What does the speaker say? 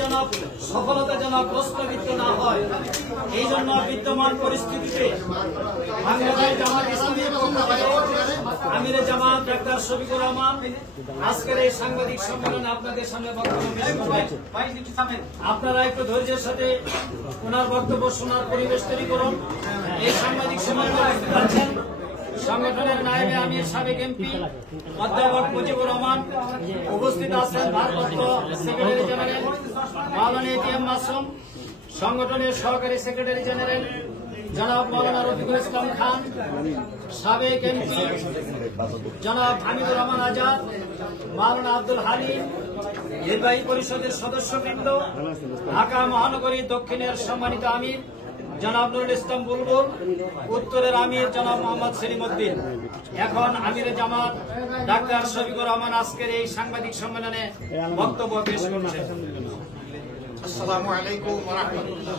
যেন সফলতা যেন প্রস্তাবিত না হয়, এই জন্য বিদ্যমান পরিস্থিতিতে বাংলাদেশ জামাত ইসলামীর পক্ষ থেকে আমিরে জামাত ডাক্তার শফিকুর রহমান আজকের এই সাংবাদিক সম্মেলনে আপনাদের সামনে বক্তব্য পেশ করবেন। আপনারা একটু ধৈর্যের সাথে ওনার বক্তব্য শোনার পরিবেশ তৈরি করুন। এই সাংবাদিক সম্মেলনে আছেন সংগঠনের নায়েবে আমির সাবেক এমপি অধ্যাপক মুজিবুর রহমান, উপস্থিত আছেন ভারপ্রাপ্ত সেক্রেটারি জেনারেল মাওলানা এটিএম মাসুম, সংগঠনের সহকারী সেক্রেটারি জেনারেল জনাব মাওলানা রফিকুল ইসলাম খান, সাবেক এমপি জনাব হামিদুর রহমান আজাদ, মাওলানা আব্দুল হালিম, নির্বাহী পরিষদের সদস্যবৃন্দ, ঢাকা মহানগরী দক্ষিণের সম্মানিত আমির জনাব নুরুল ইসলাম বুলবুল, উত্তরের আমির জনাব মোহাম্মদ সেলিম উদ্দিন। এখন আমিরে জামাত ডাক্তার শফিকুর রহমান আজকের এই সাংবাদিক সম্মেলনে বক্তব্য পেশ করছেন। আসসালামু আলাইকুম ওয়া রাহমাতুল্লাহ।